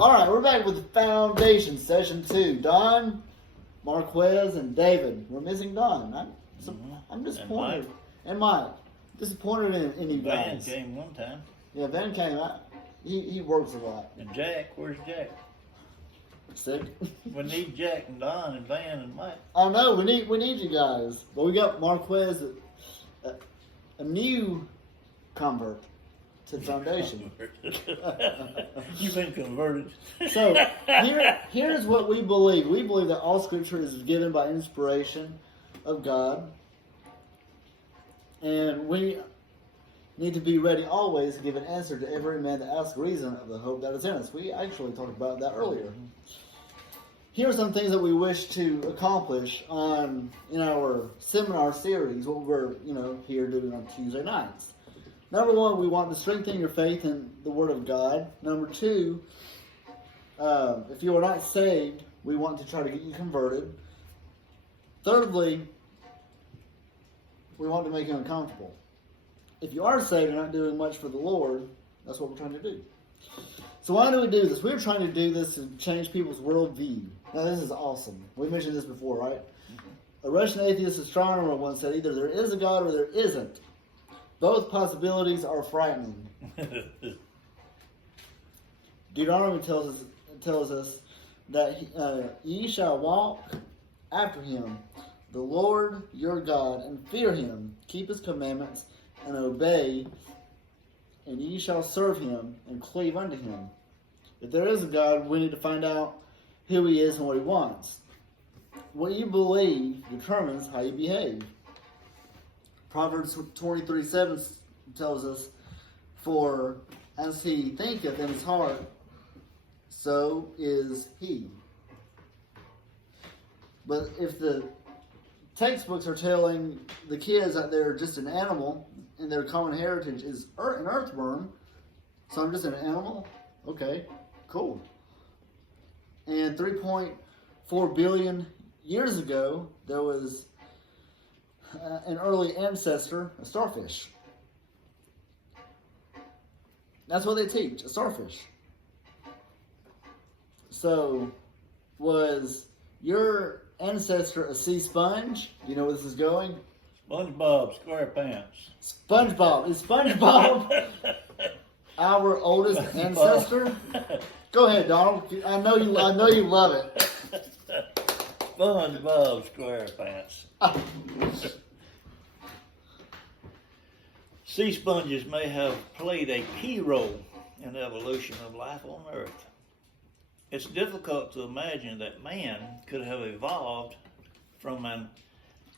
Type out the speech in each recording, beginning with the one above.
All right, we're back with the foundation, session 2. Don, Marquez, and David. We're missing Don. I'm disappointed. And Mike. Disappointed in you guys. Van came one time. Yeah, Van came out. He works a lot. And Jack, where's Jack? Sick. We need Jack and Don and Van and Mike. I know, we need you guys. But we got Marquez, a new convert to the foundation. You've been converted. So here's what we believe. We believe that all Scripture is given by inspiration of God, and we need to be ready always to give an answer to every man that asks reason of the hope that is in us. We actually talked about that earlier. Here are some things that we wish to accomplish in our seminar series, what we're here doing on Tuesday nights. Number 1, we want to strengthen your faith in the Word of God. Number 2, if you are not saved, we want to try to get you converted. Thirdly, we want to make you uncomfortable. If you are saved and not doing much for the Lord, that's what we're trying to do. So why do we do this? We're trying to do this to change people's worldview. Now this is awesome. We mentioned this before, right? A Russian atheist astronomer once said either there is a God or there isn't. Both possibilities are frightening. Deuteronomy tells us that ye shall walk after him, the Lord your God, and fear him, keep his commandments, and obey, and ye shall serve him, and cleave unto him. If there is a God, we need to find out who he is and what he wants. What you believe determines how you behave. Proverbs 23:7 tells us, for as he thinketh in his heart, so is he. But if the textbooks are telling the kids that they're just an animal and their common heritage is an earthworm, so I'm just an animal? Okay, cool. And 3.4 billion years ago, there was an early ancestor, a starfish. That's what they teach, a starfish. So, was your ancestor a sea sponge? Do you know where this is going? SpongeBob SquarePants. SpongeBob. Is SpongeBob our oldest ancestor? Go ahead, Donald. I know you love it. SpongeBob SquarePants. Sea sponges may have played a key role in the evolution of life on Earth. It's difficult to imagine that man could have evolved from an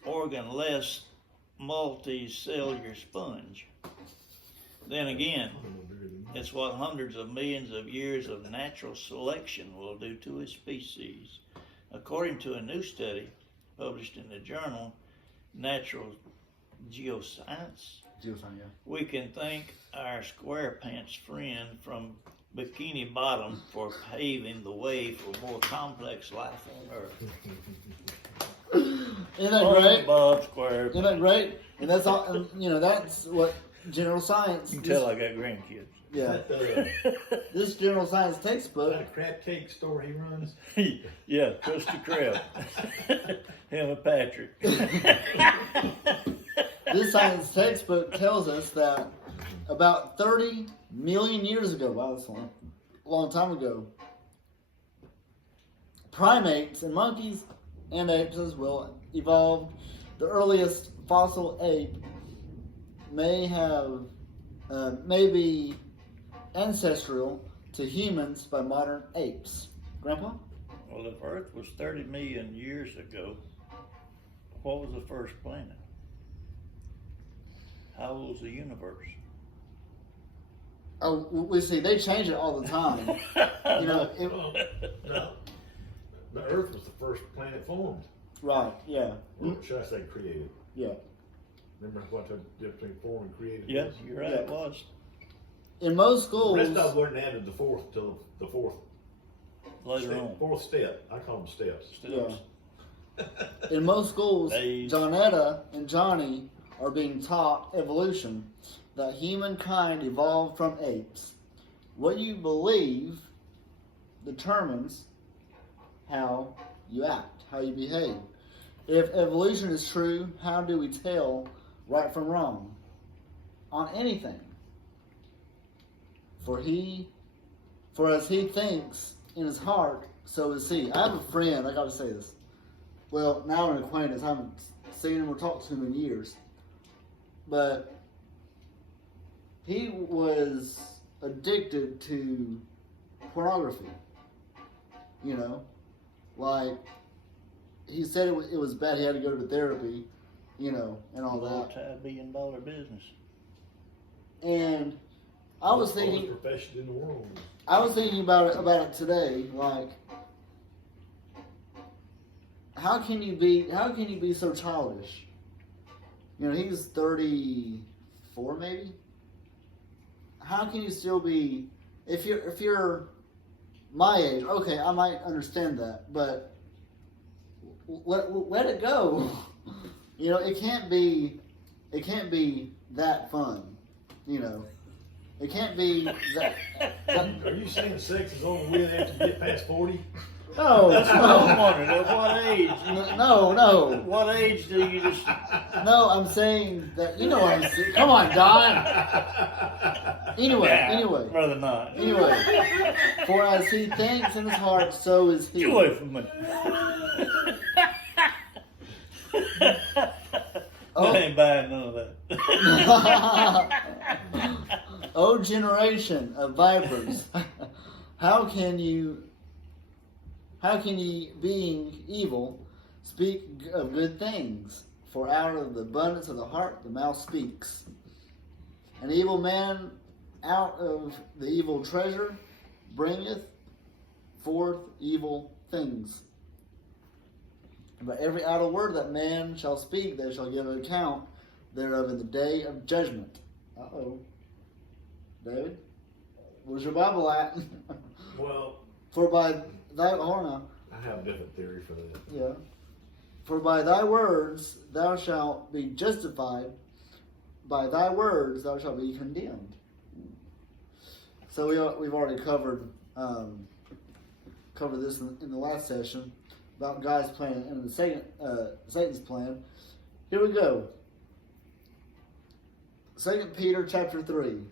organless multicellular sponge. Then again, it's what hundreds of millions of years of natural selection will do to a species. According to a new study published in the journal Natural Geoscience, we can thank our SquarePants friend from Bikini Bottom for paving the way for more complex life on Earth. Isn't that great? Bob SquarePants. Isn't that great? And that's all. And, that's what general science. You can tell I got grandkids. Yeah. This general science textbook. That crab cake store he runs. Yeah, Krusty Krab. Him and Patrick. This science textbook tells us that about 30 million years ago, wow, that's a long time ago, primates and monkeys and apes as well evolved. The earliest fossil ape may be ancestral to humans by modern apes. Grandpa? Well, if Earth was 30 million years ago, what was the first planet? How old was the universe? Oh, we see. They change it all the time. No. The Earth was the first planet formed. Right, yeah. Or should I say created? Yeah. Remember what the difference between formed and created Yeah, was? you're right, Yeah. it was. In most The schools... rest of them weren't added the fourth Later step, on. fourth step. I call them steps. Steps. In most schools, Days. Johnetta and Johnny are being taught evolution, that humankind evolved from apes. What you believe determines how you act, how you behave. If evolution is true, how do we tell right from wrong on anything? For as he thinks in his heart, so is he. I have a friend, I gotta say this. Well, now an acquaintance. I haven't seen him or talked to him in years. But he was addicted to pornography. You know, like he said it was bad. He had to go to therapy, you know, and all that. Multi-billion-dollar business. And I was thinking, profession in the world. I was thinking about it today. Like, how can you be so childish? You know, he's 34 maybe. How can you still be, if you're my age? Okay, I might understand that, but let it go. You know, it can't be that fun. You know, it can't be that. Are you saying sex is only with after you get past 40? No, That's what I was wondering. At what age? No. At what age do you just? No, I'm saying that, you know what I'm saying. Come on, Don. Anyway. Rather not. Anyway, for as he thinks in his heart, so is he. Get away from me. I ain't buying none of that. O generation of vipers, how can ye, being evil, speak of good things? For out of the abundance of the heart the mouth speaks. An evil man out of the evil treasure bringeth forth evil things. But every idle word that man shall speak, they shall give an account thereof in the day of judgment. Uh-oh. David, where's your Bible at? Well, For by thy, hold on now. I have a different theory for that. Yeah. For by thy words thou shalt be justified, by thy words thou shalt be condemned. So we've already covered this in the last session about God's plan and the Satan's plan. Here we go. 2 Peter chapter 3.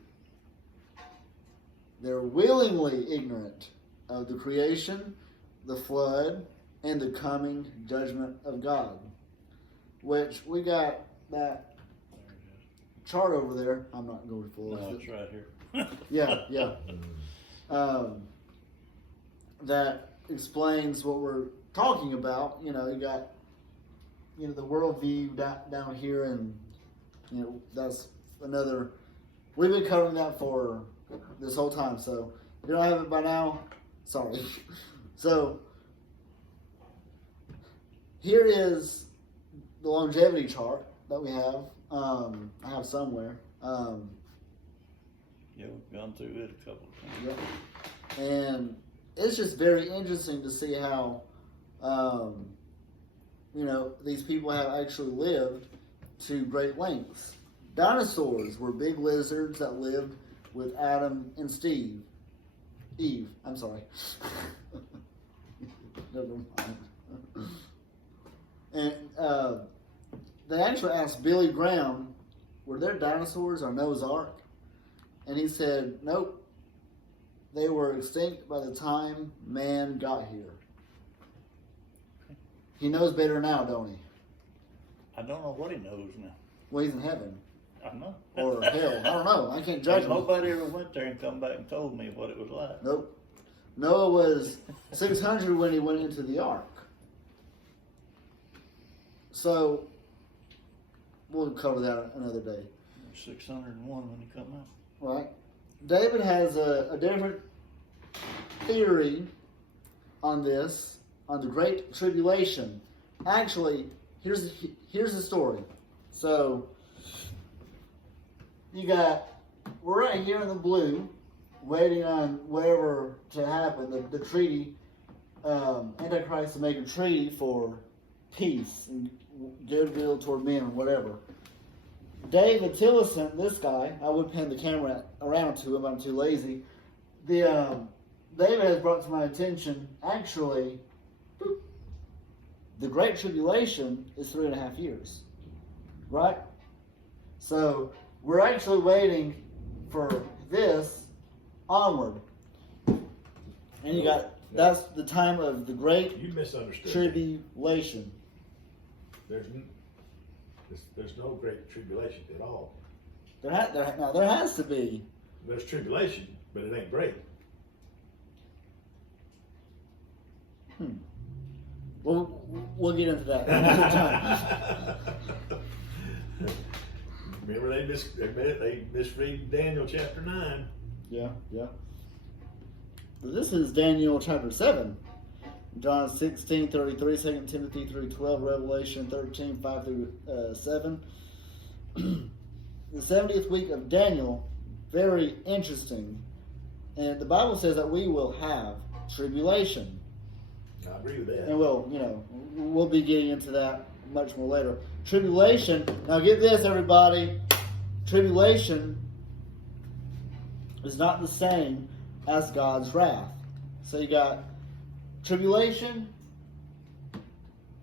They're willingly ignorant of the creation, the flood, and the coming judgment of God. Which we got that chart over there. I'm not going to pull it. No, it's right here. Yeah. That explains what we're talking about. You know, you got, you know, the worldview down here, and you know that's another. We've been covering that for this whole time, so if you don't have it by now, sorry. So here is the longevity chart that we have. I have somewhere. Yeah, we've gone through it a couple of times. Yeah. And it's just very interesting to see how, you know, these people have actually lived to great lengths. Dinosaurs were big lizards that lived with Adam and Eve. I'm sorry. Never mind. And they actually asked Billy Graham, were there dinosaurs on Noah's Ark? And he said, nope. They were extinct by the time man got here. He knows better now, don't he? I don't know what he knows now. Well, he's in heaven. I know. Or hell. I don't know. I can't judge him. Nobody ever went there and come back and told me what it was like. Nope. Noah was 600 when he went into the ark. So, we'll cover that another day. 601 when he come out. Right. David has a different theory on this, on the Great Tribulation. Actually, here's the story. So, we're right here in the blue, waiting on whatever to happen, the treaty, Antichrist to make a treaty for peace and goodwill toward men and whatever. David Tillison, this guy, I would pan the camera around to him, I'm too lazy. David has brought to my attention, actually, the Great Tribulation is 3.5 years. Right? So, we're actually waiting for this onward. And you got, that's the time of the Great You misunderstood. Tribulation. There's no great tribulation at all. There has to be. There's tribulation, but it ain't great. We'll get into that another time. Remember they misread Daniel chapter 9. Yeah. But this is Daniel chapter 7. John 16:33, 2 Timothy 3:12, Revelation 13, 5 through 7. The 70th week of Daniel, very interesting. And the Bible says that we will have tribulation. I agree with that. And we'll be getting into that much more later. Tribulation, now get this, everybody. Tribulation is not the same as God's wrath. So you got tribulation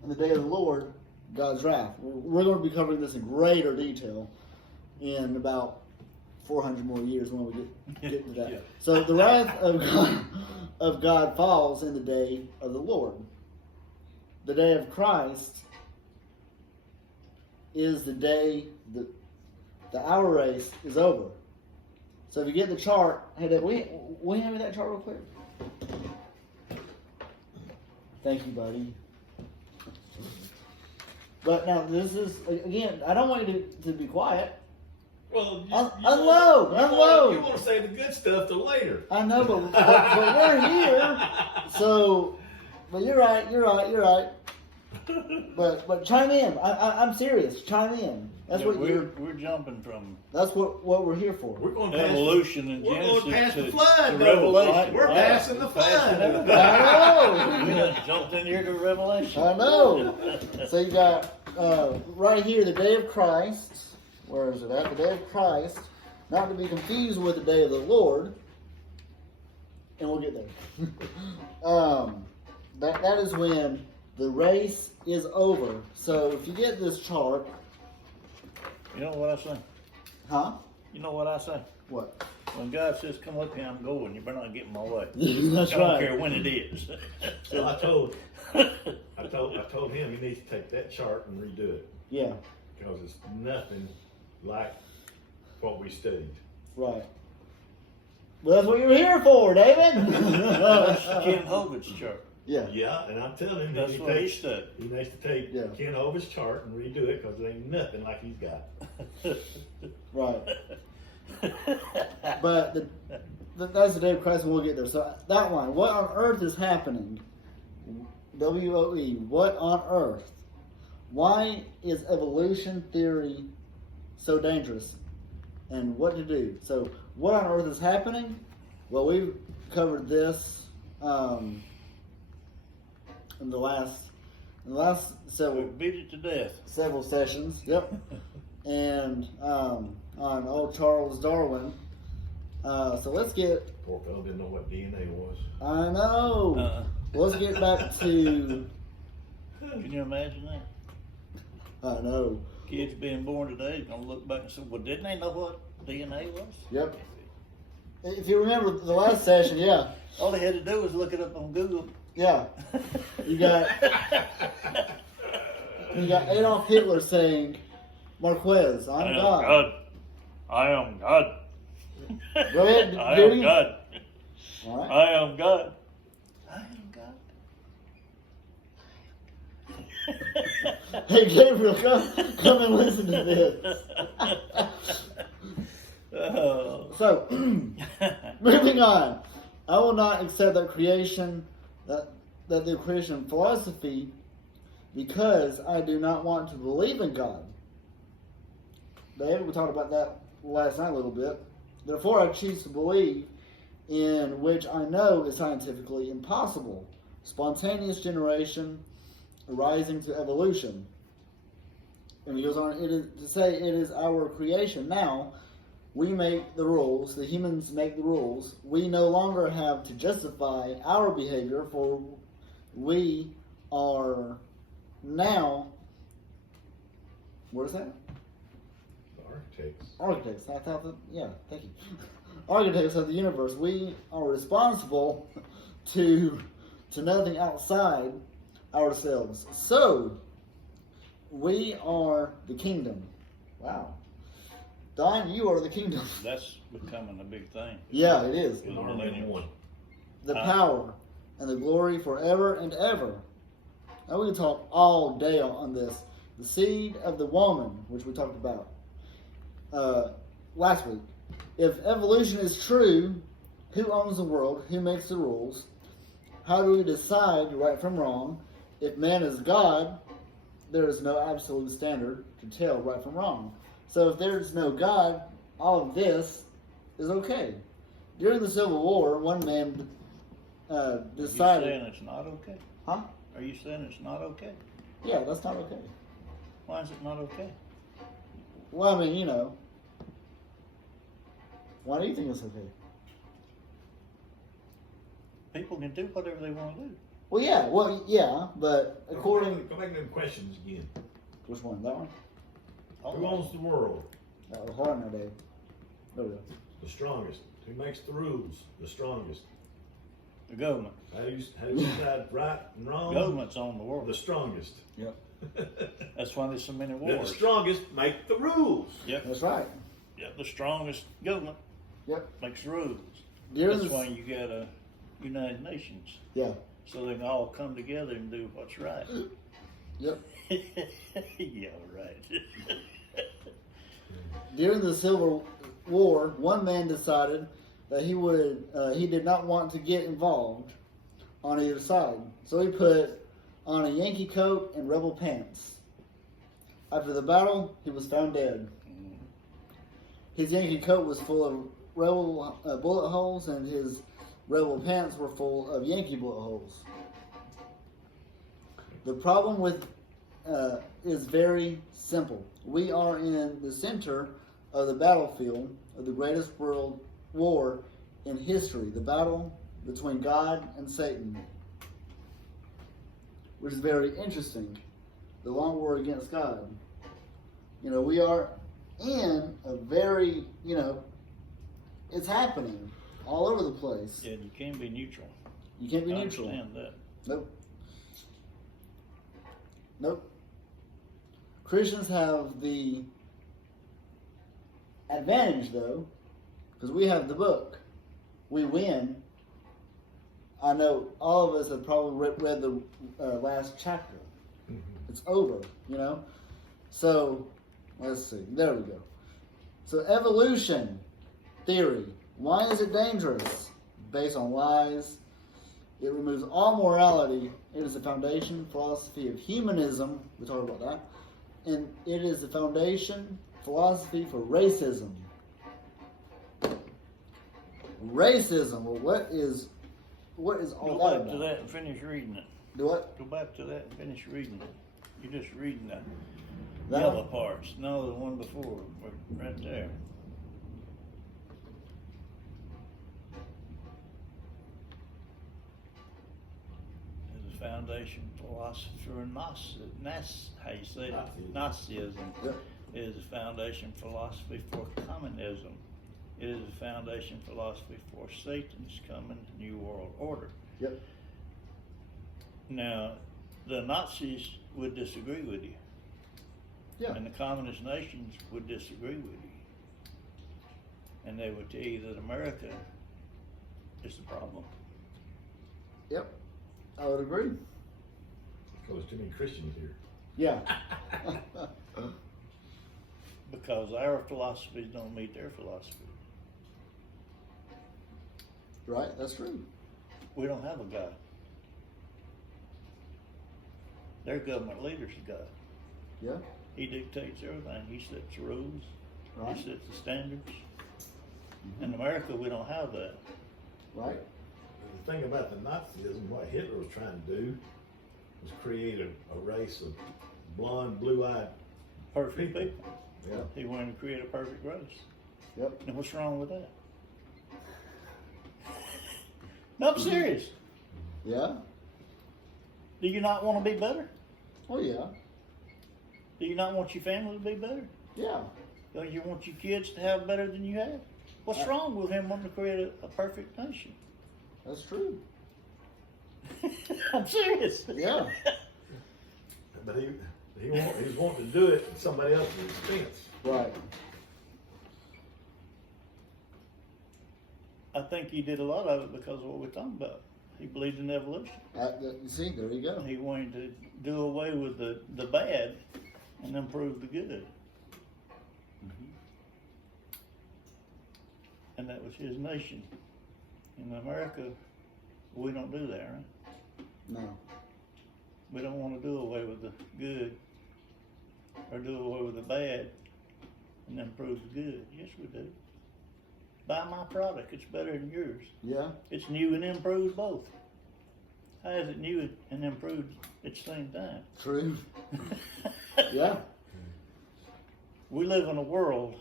and the day of the Lord, God's wrath. We're going to be covering this in greater detail in about 400 more years when we get to that. Yeah. So the wrath of God falls in the day of the Lord. The day of Christ is the day the hour race is over. So if you get the chart, hey Dave, will you hand me that chart real quick? Thank you, buddy. But now this is, again, I don't want you to be quiet. Well, Unload. You want to say the good stuff till later. I know, but we're here. So, but you're right. But chime in. I'm serious. Chime in. That's what we're jumping from. That's what we're here for. We're going to evolution and We're Genesis going past to, the flood. to though. Revelation. We're passing the flood. I We know. done jumped in here to Revelation. I know. So you got right here the day of Christ. Where is it at? The day of Christ. Not to be confused with the day of the Lord. And we'll get there. That is when the race is over. So if you get this chart. You know what I say? Huh? You know what I say? What? When God says, "Come up here, I'm going," you better not get in my way. That's I don't right. care when it is. So I told him he needs to take that chart and redo it Yeah. because it's nothing like what we studied. Right. Well, that's what you're here for, David. Ken Hovitt's chart. Yeah. Yeah, and I'm telling him That's he what he needs said. to take Yeah. Ken Over's chart and redo it because it ain't nothing like he's got. Right. But that's the day of Christ, and we'll get there. So that one, what on earth is happening? WOE, what on earth? Why is evolution theory so dangerous? And what to do? So what on earth is happening? Well, we've covered this in the last We several beat it to death. sessions. Yep. And on old Charles Darwin. So let's get. Poor fellow didn't know what DNA was. I know. Let's get back to. Can you imagine that? I know. Kids being born today is gonna look back and say, "Well, didn't they know what DNA was?" Yep. If you remember the last session, yeah. All they had to do was look it up on Google. Yeah. You got Adolf Hitler saying, Marquez, I'm God. I am God. Go ahead, I Judy. am God. All right. I am God. I am God. Hey, Gabriel, come and listen to this. Oh. So, moving on. I will not accept that the creation philosophy because I do not want to believe in God. David, we talked about that last night a little bit. Therefore, I choose to believe in which I know is scientifically impossible. Spontaneous generation arising to evolution. And he goes on to say it is our creation. Now, we make the rules, the humans make the rules. We no longer have to justify our behavior, for we are now, what is that? The architects. Architects. I thought that, yeah, thank you. Architects of the universe. We are responsible to nothing outside ourselves. So, we are the kingdom. Wow. Don, you are the kingdom. That's becoming a big thing. Yeah, it is. With the Army in millennials. one. The power and the glory forever and ever. Now we can talk all day on this. The seed of the woman, which we talked about last week. If evolution is true, who owns the world? Who makes the rules? How do we decide right from wrong? If man is God, there is no absolute standard to tell right from wrong. So if there's no God, all of this is okay. During the Civil War, one man decided... Are you saying it's not okay? Huh? Are you saying it's not okay? Yeah, that's not okay. Why is it not okay? Well, I mean, you know. Why do you think it's okay? People can do whatever they want to do. Well, yeah, but according... Go back to them questions again. Which one? That one? Who owns the world? That was hard now, Dave. There we go. The strongest. Who makes the rules? The strongest. The government. How do you decide right and wrong? Government's on the world. The strongest. Yep. That's why there's so many The wars. strongest make the rules. Yep. That's right. Yep. The strongest government Yep. makes rules. During That's the... why you got a United Nations. Yeah. So they can all come together and do what's right. Yep. Yeah, right. During the Civil War, one man decided that he did not want to get involved on either side. So he put on a Yankee coat and rebel pants. After the battle, he was found dead. His Yankee coat was full of rebel bullet holes, and his rebel pants were full of Yankee bullet holes. The problem with is very simple. We are in the center of the battlefield of the greatest world war in history, the battle between God and Satan, which is very interesting. The long war against God. You know, we are in a very, you know, it's happening all over the place. Yeah, you can't be neutral. You can't be I neutral. understand that. Nope. Nope. Christians have the advantage, though, because we have the book. We win. I know all of us have probably read the last chapter. Mhm. It's over, you know? So, let's see. There we go. So, evolution theory. Why is it dangerous? Based on lies. It removes all morality. It is the foundation philosophy of humanism. We talked about that. And it is the foundation philosophy for racism. Racism. Well, what is all Go that back about? to that and finish reading it. Do what? Go back to that and finish reading it. You're just reading the That yellow one? parts. No, the one before, right there. There's a foundation philosophy for how you say it? Nazism. Yep. It is a foundation philosophy for communism. It is a foundation philosophy for Satan's coming new world order. Yep. Now, the Nazis would disagree with you. Yeah. And the communist nations would disagree with you. And they would tell you that America is the problem. Yep. I would agree. Because too many Christians here. Yeah. Because our philosophies don't meet their philosophy. Right. That's true. We don't have a God. Their government leader's a God. Yeah. He dictates everything. He sets the rules. Right. He sets the standards. Mm-hmm. In America, we don't have that. Right. The thing about the Nazism, what Hitler was trying to do was create a race of blonde, blue-eyed Perfect people. Yeah. He wanted to create a perfect race. Yep. And what's wrong with that? No, I'm serious. Yeah. Do you not want to be better? Oh yeah. Do you not want your family to be better? Yeah. Don't you want your kids to have better than you have? What's wrong with him wanting to create a perfect nation? That's true. I'm serious. Yeah. But he's wanting to do it at somebody else's expense. Right. I think he did a lot of it because of what we're talking about. He believed in evolution. You see, there you go. He wanted to do away with the bad and improve the good. Mm-hmm. And that was his nation. In America, we don't do that, right? No. We don't want to do away with the good or do away with the bad and improve the good. Yes, we do. Buy my product. It's better than yours. Yeah. It's new and improved both. How is it new and improved at the same time? True. Yeah. We live in a world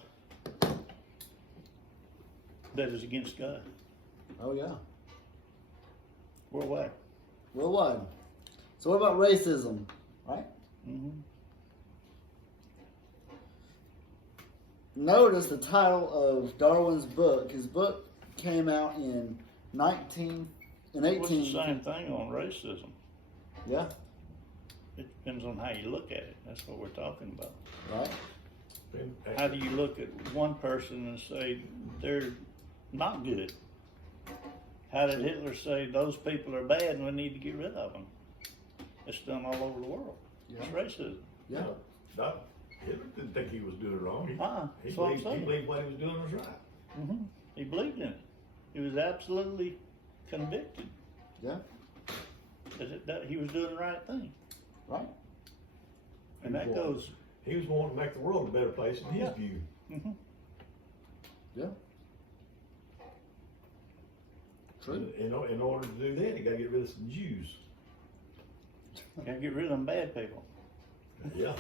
that is against God. Oh yeah. Worldwide. Worldwide. So what about racism? Right? Mm-hmm. Notice the title of Darwin's book. His book came out in 18. What's the same thing on racism? Yeah. It depends on how you look at it. That's what we're talking about. Right. How do you look at one person and say they're not good? How did Hitler say those people are bad and we need to get rid of them? It's done all over the world. Yeah. It's racism. Yeah. Hitler didn't think he was doing it wrong. He That's what I'm believed saying. what he was doing was right. Mm-hmm. He believed in it. He was absolutely convicted Yeah. that he was doing the right thing. Right. And that goes. He was wanting to make the world a better place in his Yeah. view. Mm-hmm. Yeah. True. In order to do that, he got to get rid of some Jews. Gotta get rid of them bad people. Yeah.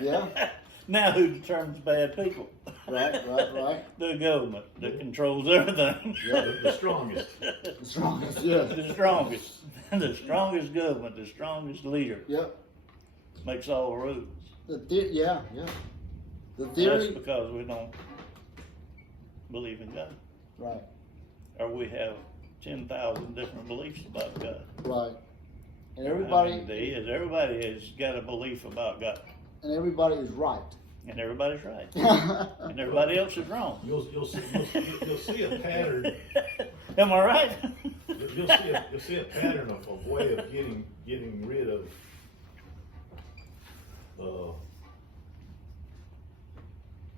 Yeah. Now who determines bad people? Right. The government that controls everything. Yeah. The strongest. The strongest. Yeah. The strongest. The strongest government, the strongest leader Yep. makes all the rules. Yeah. The That's theory. because we don't believe in God. Right. Or we have 10,000 different beliefs about God. Right. And I everybody. mean, there is. Everybody has got a belief about God. And everybody is right. And everybody's right. And everybody else is wrong. You'll see a pattern. Am I right? You'll see a pattern of way of getting rid of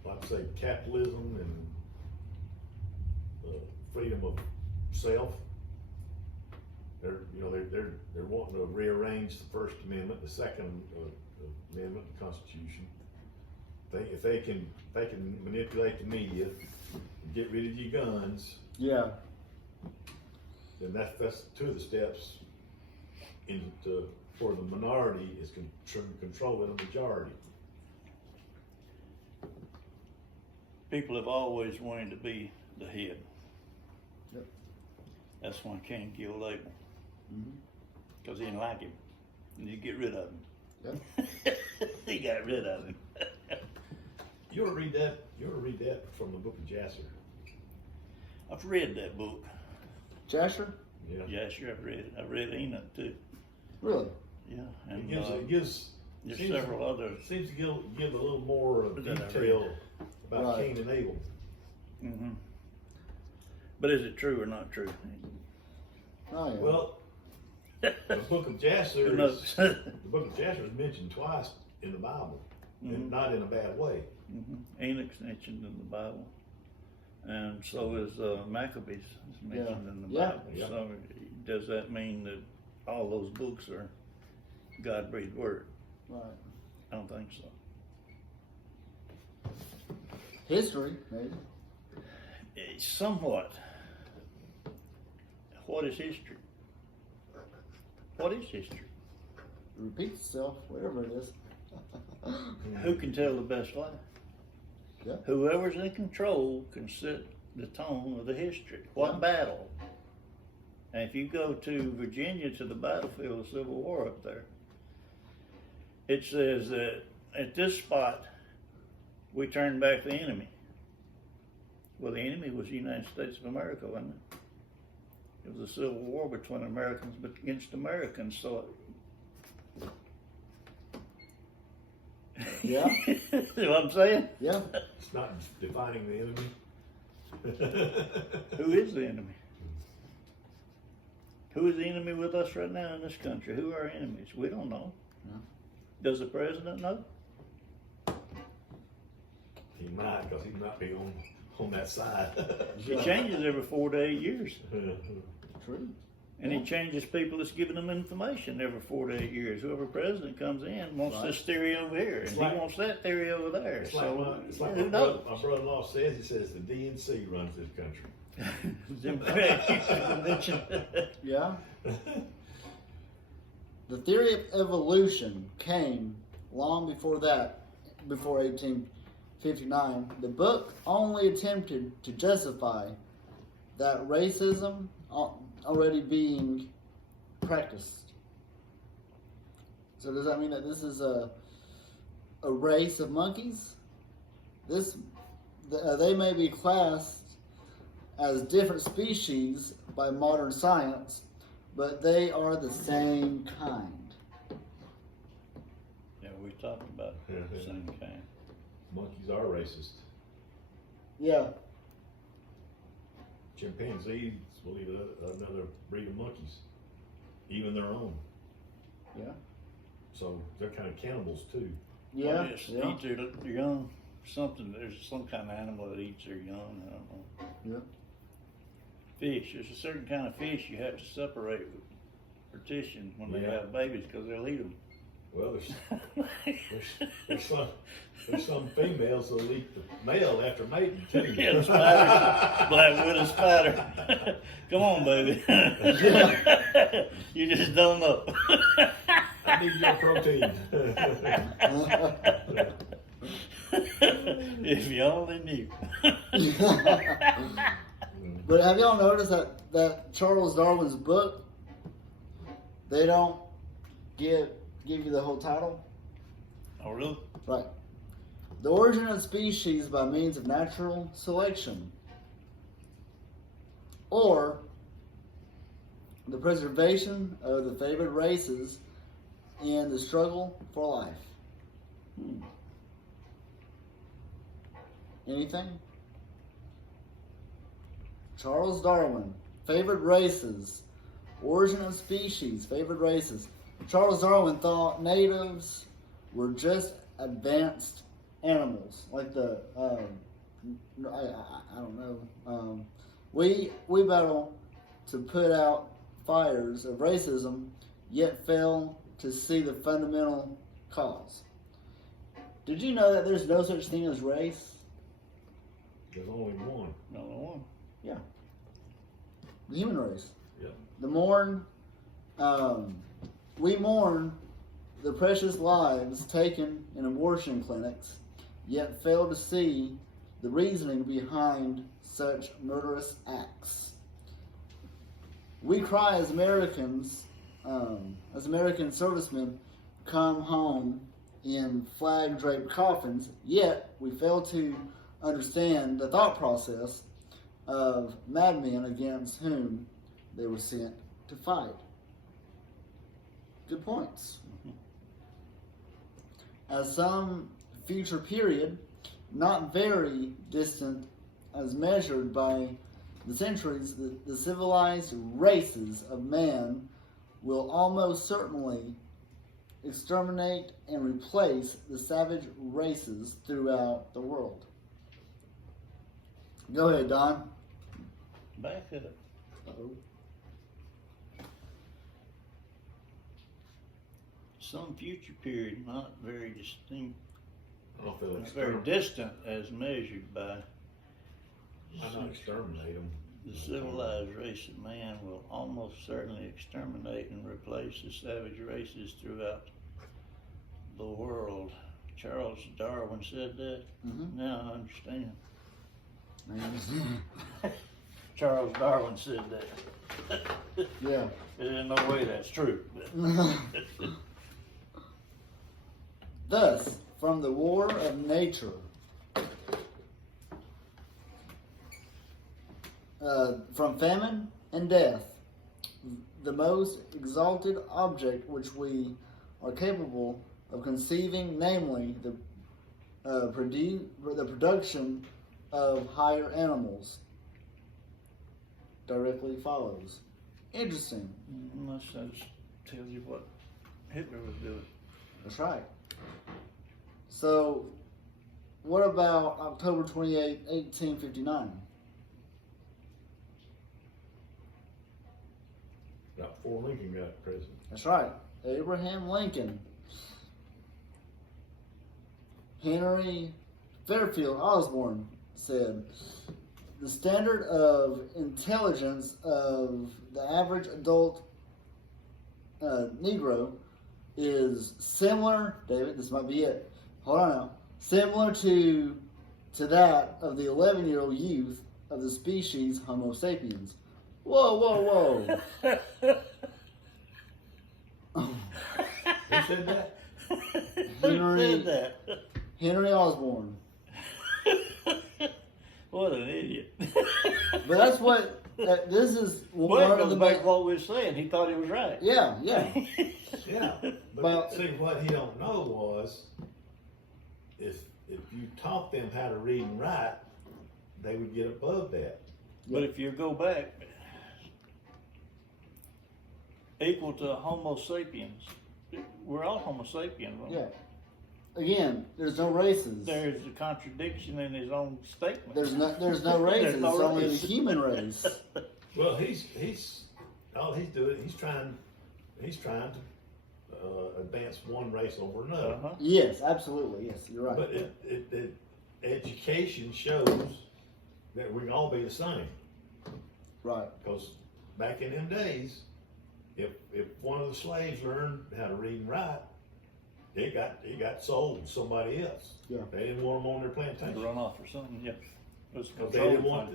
let's say capitalism and freedom of self. They're wanting to rearrange the First Amendment, the Second Amendment, the Constitution. If they can manipulate the media, get rid of your guns, Yeah. then that's two of the steps into for the minority is controlling the majority. People have always wanted to be the head. Yep. That's why Cain killed Abel. Mm-hmm. Because he didn't like him. And you get rid of him. Yep. He got rid of him. You ever read that from the book of Jasher? I've read that book. Jasher? Yeah. Jasher, I've read it. I've read Enoch too. Really? Yeah. And It gives there's seems- several others. Seems to give a little more That I detail about Right. Cain and Abel. Mm-hmm. But is it true or not true? Oh yeah. Well, the book of Jasher Who knows? is mentioned twice in the Bible, and not in a bad way. Mm-hmm. Enoch's mentioned in the Bible, and so is Maccabees is mentioned in the Yeah. Bible. Yeah. So does that mean that all those books are God-breathed word? Right. I don't think so. History, maybe. Somewhat. What is history? What is history? It repeats itself, whatever it is. Who can tell the best lie? Yeah. Whoever's in control can set the tone of the history. What Yeah. battle? And if you go to Virginia to the battlefield of the Civil War up there, it says that at this spot we turned back the enemy. Well, the enemy was the United States of America, wasn't it? It was a civil war between Americans against Americans, so Yeah. See what I'm saying? Yeah. It's not defining the enemy. Who is the enemy? Who is the enemy with us right now in this country? Who are our enemies? We don't know. No. Does the president know? He might, because he might be on that side. It changes every 4 to 8 years. True. And he changes people that's giving them information every 4 to 8 years. Whoever president comes in wants Right. this theory over here, and It's he like- wants that theory over there. It's So like who knows? my brother-in-law says. He says the DNC runs this country. Democratic convention. Yeah. The theory of evolution came long before that, before 1859. The book only attempted to justify that racism already being practiced. So does that mean that this is a race of monkeys? They may be classed as different species by modern science, but they are the same kind. Yeah, we talked about the same kind. Monkeys are racist. Yeah. Chimpanzees will eat another breed of monkeys, even their own. Yeah. So they're kind of cannibals too. Yeah. Well, just Yeah. eat their young. There's some kind of animal that eats their young. I don't know. Yeah. Fish. There's a certain kind of fish you have to separate with partition when they Yeah. have babies because they'll eat them. Well, there's some females that'll eat the male after mating too. Yeah, the spider, black widow spider. Come on, baby. You just don't know. I need your protein. If you only knew. But have y'all noticed that Charles Darwin's book, they don't give you the whole title? Oh, really? Right. The origin of species by means of natural selection, or the preservation of the favored races in the struggle for life. Anything? Charles Darwin, favored races, origin of species, favored races. Charles Darwin thought natives were just advanced animals, like the I don't know. We battle to put out fires of racism, yet fail to see the fundamental cause. Did you know that there's no such thing as race? There's only one. No one. The human race. Yeah. We mourn the precious lives taken in abortion clinics, yet fail to see the reasoning behind such murderous acts. We cry as Americans, as American servicemen come home in flag-draped coffins, yet we fail to understand the thought process of madmen against whom they were sent to fight. Good points. At some future period, not very distant as measured by the centuries, the civilized races of man will almost certainly exterminate and replace the savage races throughout the world. Go ahead, Don. Back up. Uh-oh. Some future period, not very distinct, I don't feel not very distant as measured by Why not exterminate them? the civilized race of man will almost certainly exterminate and replace the savage races throughout the world. Charles Darwin said that. Mm-hmm. Now I understand. Charles Darwin said that. Yeah. There's no way that's true. Thus, from the war of nature, from famine and death, the most exalted object which we are capable of conceiving, namely the production of higher animals, directly follows. Interesting. Unless that tells you what Hitler was doing. That's right. So, what about October 28, 1859? Right before Lincoln got president. That's right. Abraham Lincoln. Henry Fairfield Osborne said, the standard of intelligence of the average adult Negro is similar, David, this might be it. Hold on now. Similar to that of the 11-year-old youth of the species Homo sapiens. Whoa, whoa, whoa. Who said that? Who said that? Henry Osborne. What an idiot. But that's what, this is Well, it one of goes the back to what we were saying. He thought he was right. Yeah, yeah. Yeah, but Well- see, what he don't know was, if you taught them how to read and write, they would get above that. But if you go back, equal to Homo sapiens, we're all Homo sapiens, right? Yeah. Again, there's no races. There's a contradiction in his own statement. There's no races. There's no It's only the race. human race. Well, he's all he's doing. He's trying to advance one race over another. Uh-huh. Yes, absolutely. Yes, you're right. But education shows that we can all be the same. Right. Because back in them days, if one of the slaves learned how to read and write, it got sold to somebody else. Yeah. They didn't want them on their plantation. Run off or something, yeah. It was Because they didn't want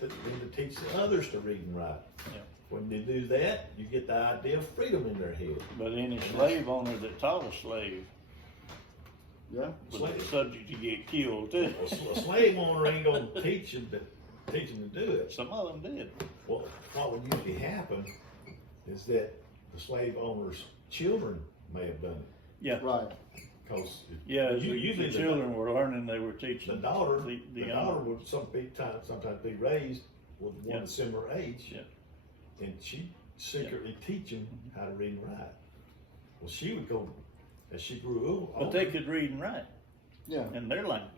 them to teach the others to read and write. Yeah. When they do that, you get the idea of freedom in their head. But any slave owner that taught a slave Yeah. was subject to get killed too. A slave owner ain't gonna teach them to do it. Some of them did. Well, what would usually happen is that the slave owner's children may have done it. Yeah. Right. Because Yeah, usually the children were learning, they were the teaching daughter, the the young. daughter would sometimes be raised with one Yeah. similar age, Yeah. and she secretly teach them how to read and write. Well, she would go as she grew up. But they could read and write Yeah. in their language.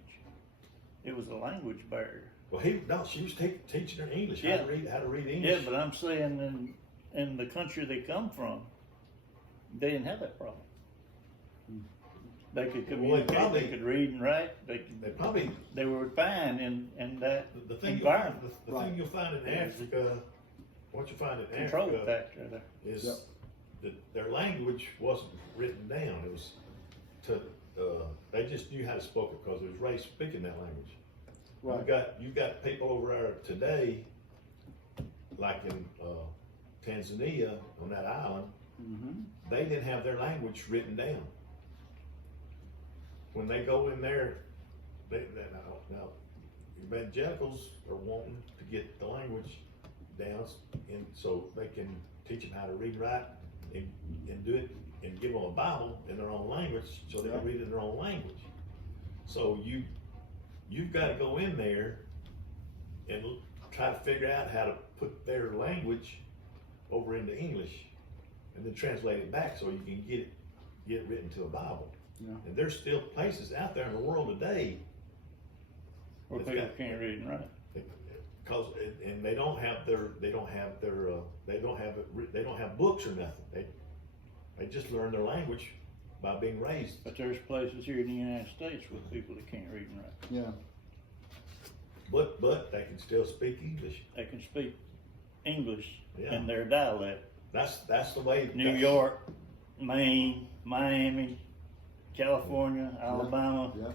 It was a language barrier. Well, she was teaching her English, Yeah. how to read English. Yeah, but I'm saying in the country they come from, they didn't have that problem. They could communicate, they could read and write, they were fine in that the thing environment. the thing you'll find in Africa, what you find in Control Africa factor there. is Yep. that their language wasn't written down. It was they just knew how to speak it because there was race speaking that language. Right. You've got people over there today, like in Tanzania on that island, Mm-hmm. they didn't have their language written down. When they go in there, now evangelicals are wanting to get the language down, and so they can teach them how to read and write and do it, and give them a Bible in their own language so they can read it in their own language. So you've got to go in there and try to figure out how to put their language over into English, and then translate it back so you can get it written to a Bible. Yeah. And there's still places out there in the world today Where It's people got- can't read and write. because they don't have books or nothing. They just learn their language by being raised. But there's places here in the United States with people that can't read and write. Yeah. But they can still speak English. They can speak English Yeah. in their dialect. That's the way. New York, Maine, Miami, California, Alabama. Yeah.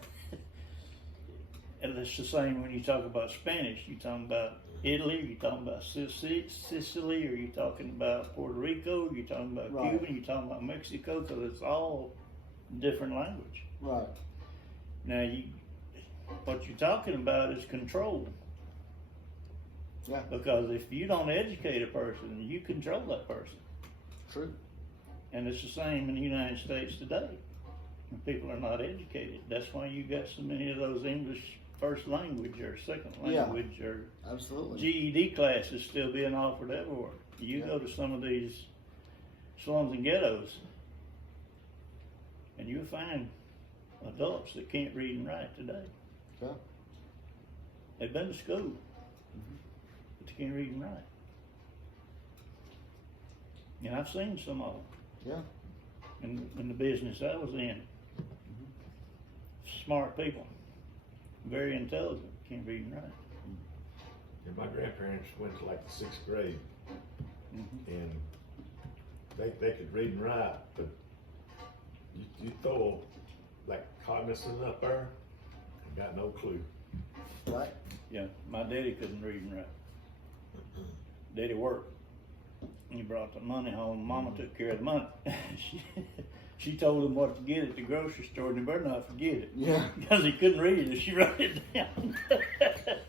And it's the same when you talk about Spanish. You talking about Italy, you talking about Sicily, or you talking about Puerto Rico, you talking about Right. Cuba, you talking about Mexico, because it's all different language. Right. Now, what you're talking about is control. Yeah. Because if you don't educate a person, you control that person. True. And it's the same in the United States today. People are not educated. That's why you got so many of those English first language or second Yeah. language or Absolutely. GED classes still being offered everywhere. You Yeah. go to some of these slums and ghettos, and you'll find adults that can't read and write today. Yeah. They've been to school, but they can't read and write. And I've seen some of them. Yeah. In the business I was in. Smart people, very intelligent, can't read and write. And my grandparents went to like the 6th grade, and they could read and write, but you throw like cognizant up there, and got no clue. Right. Yeah, my daddy couldn't read and write. Daddy worked. He brought the money home. Mama took care of the money. She told him what to get at the grocery store, and he better not forget it. Yeah. Because he couldn't read it, she wrote it down.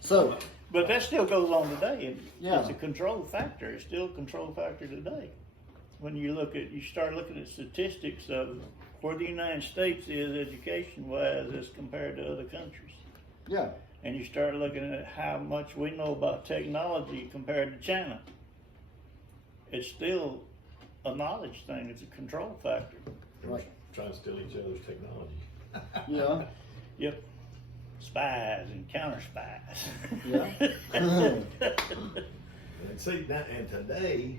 So. But that still goes on today. And Yeah. It's a control factor. It's still a control factor today. When you start looking at statistics of where the United States is education-wise as compared to other countries. Yeah. And you start looking at how much we know about technology compared to China. It's still a knowledge thing. It's a control factor. Right. Trying to steal each other's technology. Yeah. Yep. Spies and counter spies. Yeah. And see that, and today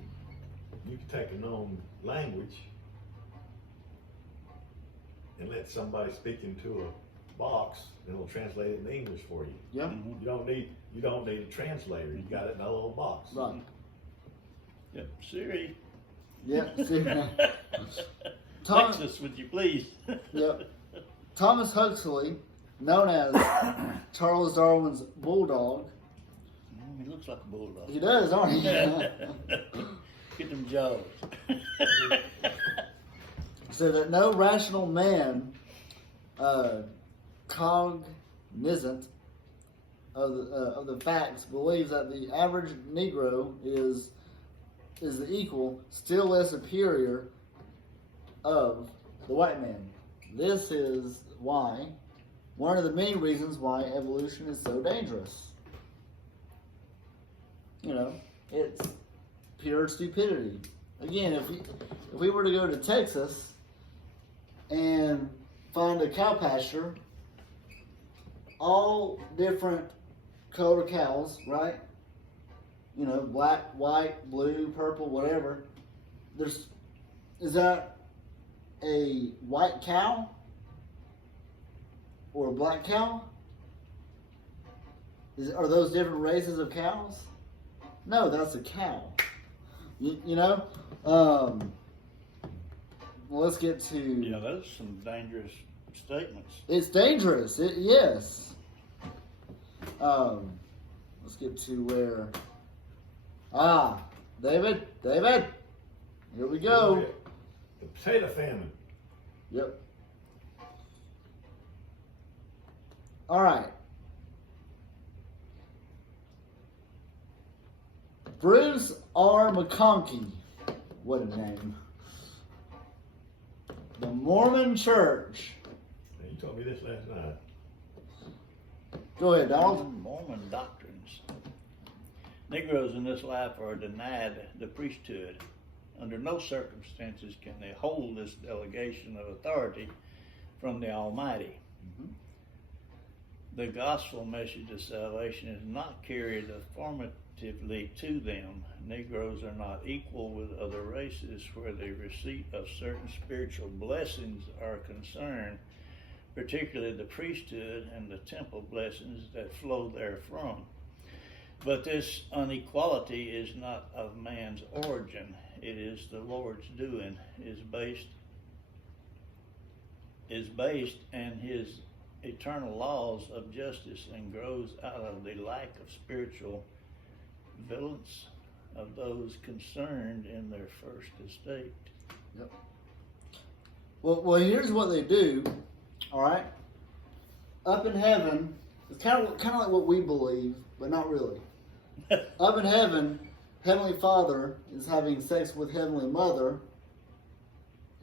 you can take a known language and let somebody speak into a box, and it'll translate it in English for you. Yeah. Mhm. You don't need a translator. You got it in a little box. Right. Yep. Siri. Yeah. See, Tom- Texas, would you please? Yep. Thomas Huxley, known as Charles Darwin's bulldog. He looks like a bulldog. He does, don't he? Get them jaws. Said that no rational man, cognizant of the facts, believes that the average Negro is the equal, still less superior, of the white man. This is why, one of the many reasons why evolution is so dangerous. You know, it's pure stupidity. Again, if we were to go to Texas and find a cow pasture, all different color cows, right? You know, black, white, blue, purple, whatever. Is that a white cow or a black cow? Are those different races of cows? No, that's a cow. You know? Well, let's get to... Yeah, those are some dangerous statements. It's dangerous. Yes. Let's get to where... David. Here we go. The potato famine. Yep. All right. Bruce R. McConkie. What a name. The Mormon Church. Now, you told me this last night. Go ahead, Donald. Mormon doctrines. Negroes in this life are denied the priesthood. Under no circumstances can they hold this delegation of authority from the Almighty. Mm-hmm. The gospel message of salvation is not carried affirmatively to them. Negroes are not equal with other races where the receipt of certain spiritual blessings are concerned, particularly the priesthood and the temple blessings that flow therefrom. But this inequality is not of man's origin. It is the Lord's doing. It is based in his eternal laws of justice and grows out of the lack of spiritual vigilance of those concerned in their first estate. Yep. Well, here's what they do. All right. Up in heaven, it's kind of like what we believe, but not really. Up in heaven, Heavenly Father is having sex with Heavenly Mother.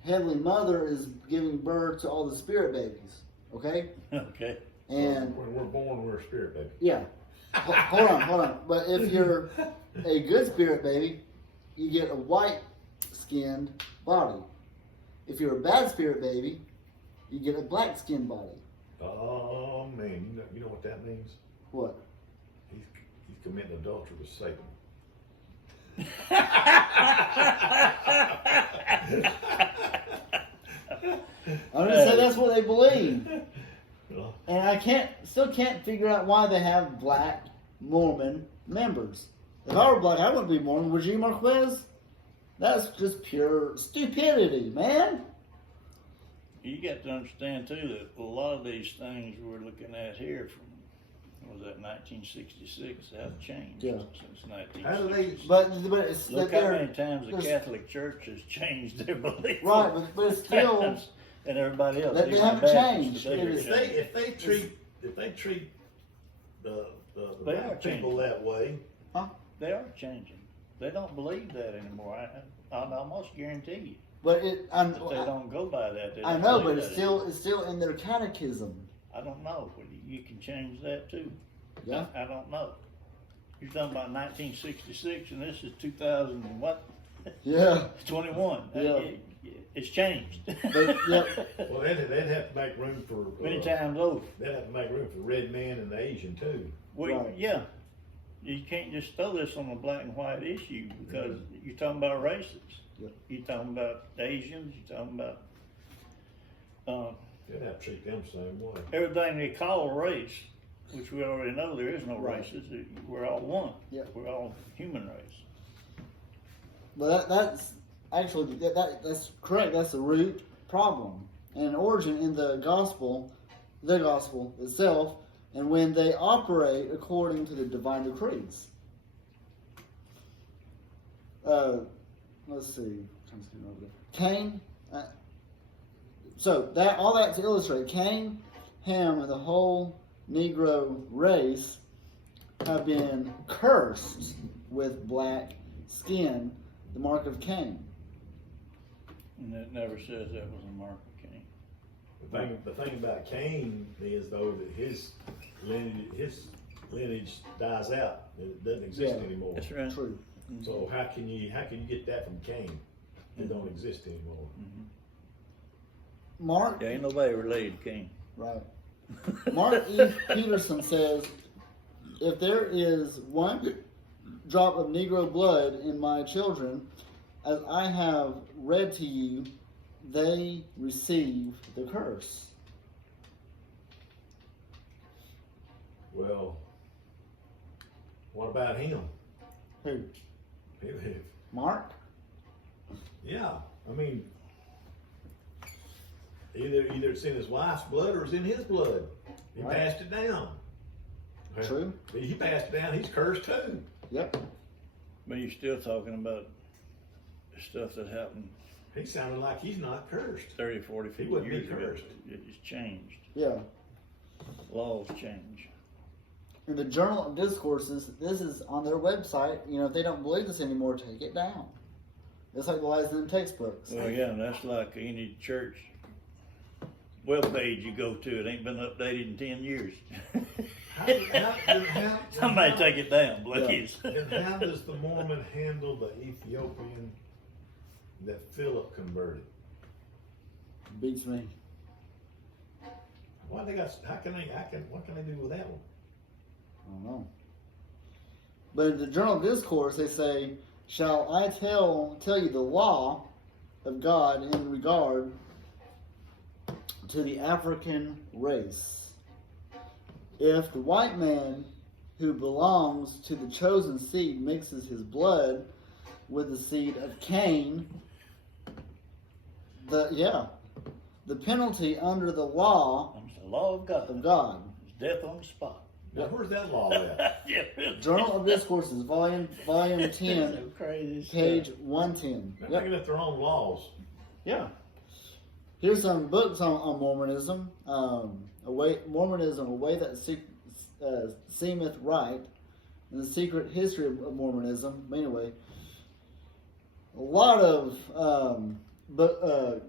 Heavenly Mother is giving birth to all the spirit babies. Okay. Okay. And when we're born, we're a spirit baby. yeah. Hold on. But if you're a good spirit baby, you get a white-skinned body. If you're a bad spirit baby, you get a black-skinned body. Oh man, you know what that means? What? He's committing adultery with Satan. I'm just saying that's what they believe. Well, And I still can't figure out why they have black Mormon members. If I were black, I wouldn't be Mormon. Would you, Marquez? That's just pure stupidity, man. You got to understand too that a lot of these things we're looking at here from, what was that, 1966, have changed Yeah. since 1966. how do they? But it's Look that how they're many times the there's- Catholic Church has changed their belief. right, but it's still and everybody else. They even haven't Baptists changed. today It are is- changing. If they treat the They are black people changing. that way, They are changing. They don't believe that anymore. I'll almost guarantee you but that they don't go by that. They I don't know, believe but it's still in their catechism. I don't know. You can change that too. Yeah. I don't know. You're talking about 1966, and this is 2000 and what? Yeah. 21. Yeah. It's changed. But, yep. well, they'd have to make room for Many times over. they'd have to make room for red man and the Asian too. Well, Right. yeah. You can't just throw this on a black and white issue because you're talking about races. Yep. You're talking about Asians. You're talking about They'd have to treat them the same way. everything they call a race, which we already know there is no Right. races. We're all one. Yep. We're all human race. But that's actually that's correct. That's the root problem and origin in the gospel itself, and when they operate according to the divine decrees. Let's see. Cain. So that all that to illustrate, Cain, Ham, and the whole Negro race have been cursed with black skin, the mark of Cain. And it never says that was a mark of Cain. The thing about Cain is though that his lineage dies out. It doesn't exist Yeah. anymore. That's right. True. So how can you get that from Cain? It don't exist anymore. Mark, Yeah, ain't nobody related to Cain. right. Mark E. Peterson says, if there is one drop of Negro blood in my children, as I have read to you, they receive the curse. Well, what about him? Who? If- Mark? Yeah, I mean, either it's in his wife's blood or it's in his blood. He Right. passed it down. True. He passed it down. He's cursed too. Yep. But you're still talking about stuff that happened He sounded like he's not cursed. 30, 40, 50 wouldn't be years ago. cursed. It's changed. Yeah. Laws change. In the Journal of Discourses, this is on their website. You know, if they don't believe this anymore, take it down. It's like the lies in the textbooks. Well, yeah, and that's like any church webpage you go to. It ain't been updated in 10 years. Somebody take it down, please. And how does the Mormon handle the Ethiopian that Philip converted? Beats me. Why they got? What can they do with that one? I don't know. But in the Journal of Discourse, they say, shall I tell you the law of God in regard to the African race? If the white man who belongs to the chosen seed mixes his blood with the seed of Cain, the the penalty under the law It's the law of God. of God. It's death on the spot. Now, where's that law at? Yeah. Journal of Discourses, volume 10, So crazy page stuff. 110. They're Yep. making up their own laws. Yeah. Here's some books on Mormonism. Mormonism, a way that seemeth right, and the secret history of Mormonism. Anyway, a lot of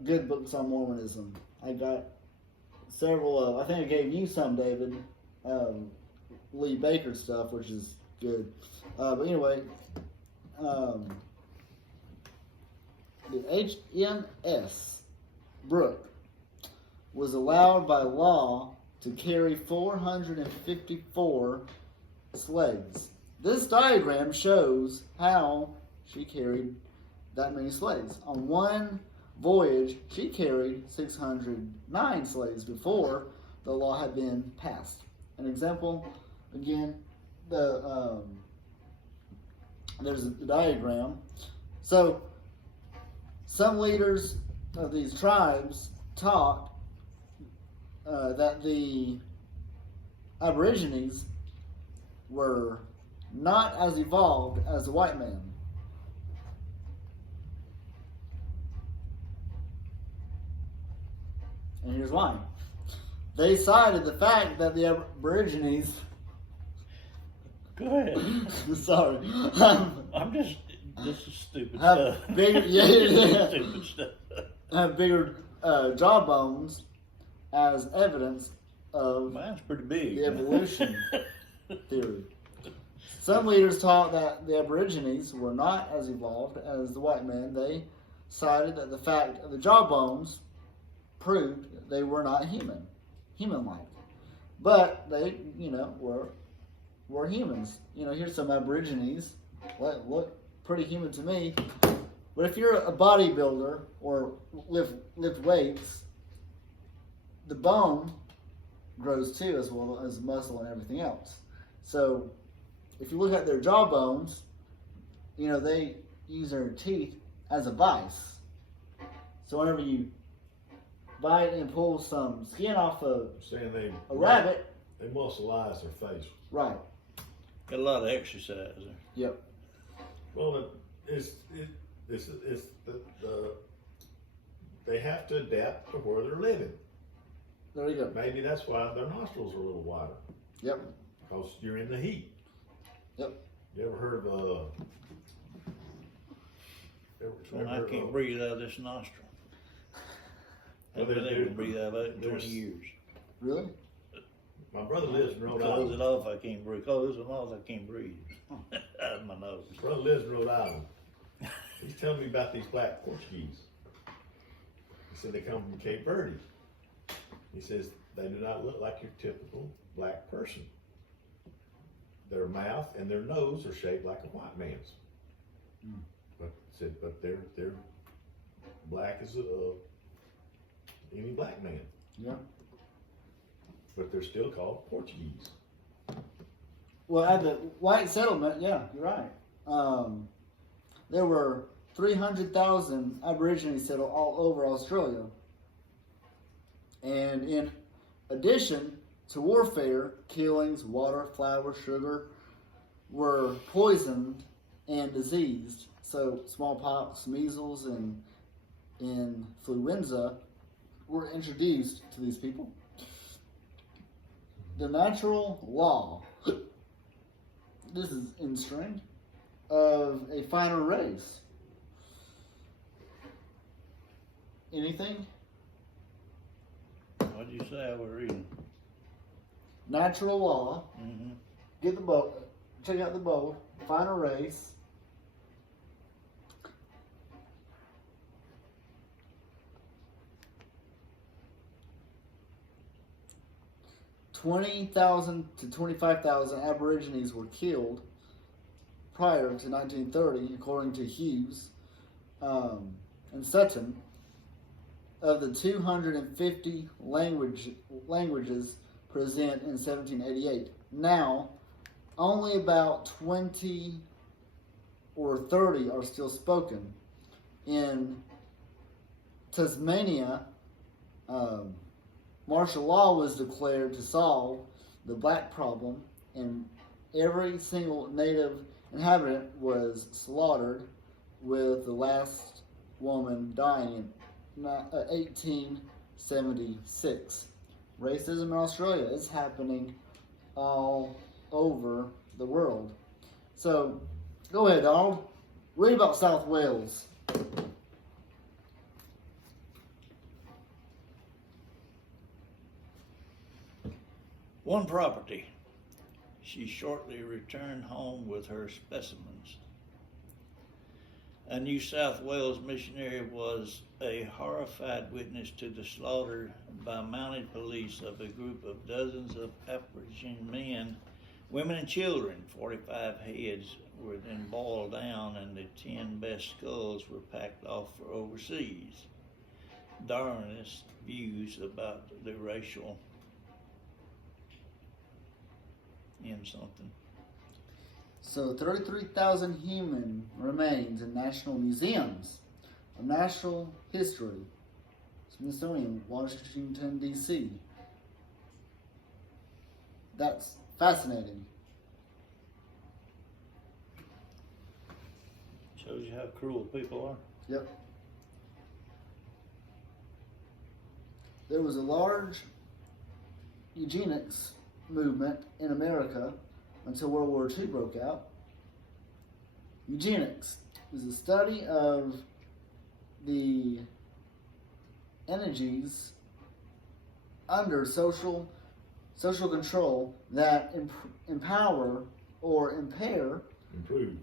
good books on Mormonism. I got several of. I think I gave you some, David. Lee Baker stuff, which is good. But anyway, the HMS Brooke was allowed by law to carry 454 slaves. This diagram shows how she carried that many slaves. On one voyage, she carried 609 slaves before the law had been passed. An example, again, there's a diagram. So, some leaders of these tribes taught that the Aborigines were not as evolved as the white man. And here's why. They cited the fact that the Aborigines. Go ahead. Sorry. I'm just. This is stupid Have stuff. bigger, Stupid stuff. have bigger jawbones as evidence of Mine's pretty big. the evolution theory. Some leaders taught that the Aborigines were not as evolved as the white man. They cited that the fact of the jawbones proved that they were not human-like. But they, were humans. Here's some Aborigines. Look pretty human to me. But if you're a bodybuilder or lift weights, the bone grows too, as well as muscle and everything else. So if you look at their jawbones, they use their teeth as a vise. So whenever you bite and pull some skin off of Saying they a rabbit, they muscleize their face. right? Got a lot of exercise there. Yep. Well, they have to adapt to where they're living. There you go. Maybe that's why their nostrils are a little wider, Yep. because you're in the heat. Yep. You ever heard of I can't breathe out of this nostril. Well, I've been there- able to breathe out of it 20 there's- years. Really? My brother lives in Rhode Close it Island. off, I can't breathe. Close it off, I can't breathe. Out of my nose. My brother lives in Rhode Island. He's telling me about these black Portuguese. He said they come from Cape Verde. He says they do not look like your typical black person. Their mouth and their nose are shaped like a white man's. But they're black as any black man. Yeah. But they're still called Portuguese. Well, at the white settlement, yeah, you're right. There were 300,000 Aborigines settled all over Australia. And in addition to warfare, killings, water, flour, sugar were poisoned and diseased. So smallpox, measles, and influenza were introduced to these people. The natural law, this is interesting, of a finer race. Anything? What'd you say I was reading? Natural law. Mm-hmm. Get the boat. Check out the boat. Finer race. $20,000 to 25,000 Aborigines were killed prior to 1930, according to Hughes and Sutton. Of the 250 languages present in 1788, now only about 20 or 30 are still spoken. In Tasmania, Martial law was declared to solve the black problem, and every single native inhabitant was slaughtered, with the last woman dying in 1876. Racism in Australia is happening all over the world. So, go ahead, Donald. Read about South Wales. One property. She shortly returned home with her specimens. A New South Wales missionary was a horrified witness to the slaughter by mounted police of a group of dozens of Aboriginal men, women, and children. 45 heads were then boiled down, and the 10 best skulls were packed off for overseas. Darwinist views about the racial in something. So 33,000 human remains in national museums of natural history. Smithsonian, Washington, D.C. That's fascinating. Shows you how cruel people are. Yep. There was a large eugenics movement in America until World War II broke out. Eugenics is the study of the energies under social control that empower or impair. Improve.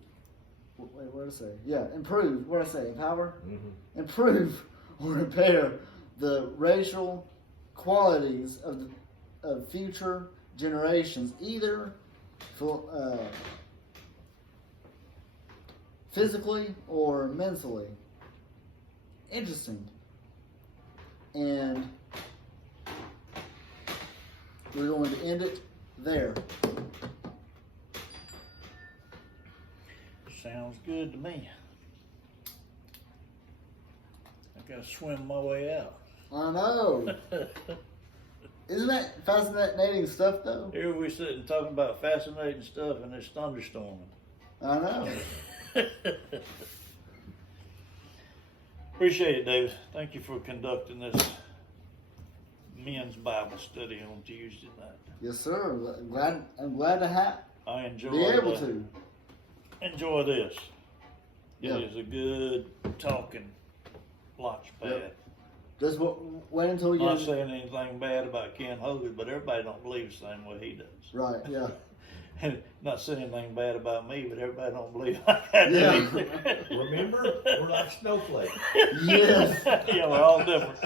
Wait, what did I say? Yeah, improve. What did I say? Empower? Mm-hmm. Improve or impair the racial qualities of future generations, either for, physically or mentally. Interesting. And we're going to end it there. Sounds good to me. I gotta swim my way out. I know. Isn't that fascinating stuff, though? Here we sitting talking about fascinating stuff, and it's thunderstorming. I know. Appreciate it, David. Thank you for conducting this men's Bible study on Tuesday night. Yes, sir. I'm glad to I enjoy be able to. Enjoy this. Yeah. It is a good talking launch pad. Yep. Just wait until we I'm not get. saying anything bad about Ken Hogan, but everybody don't believe the same way he does. Right. Yeah. And not saying anything bad about me, but everybody don't believe like I do Yeah. either. Remember, we're like snowflakes. Yes. Yeah, we're all different.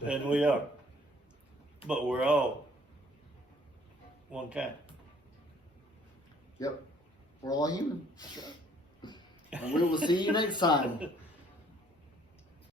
And we are. But we're all one kind. Yep. We're all human. And we will see you next time.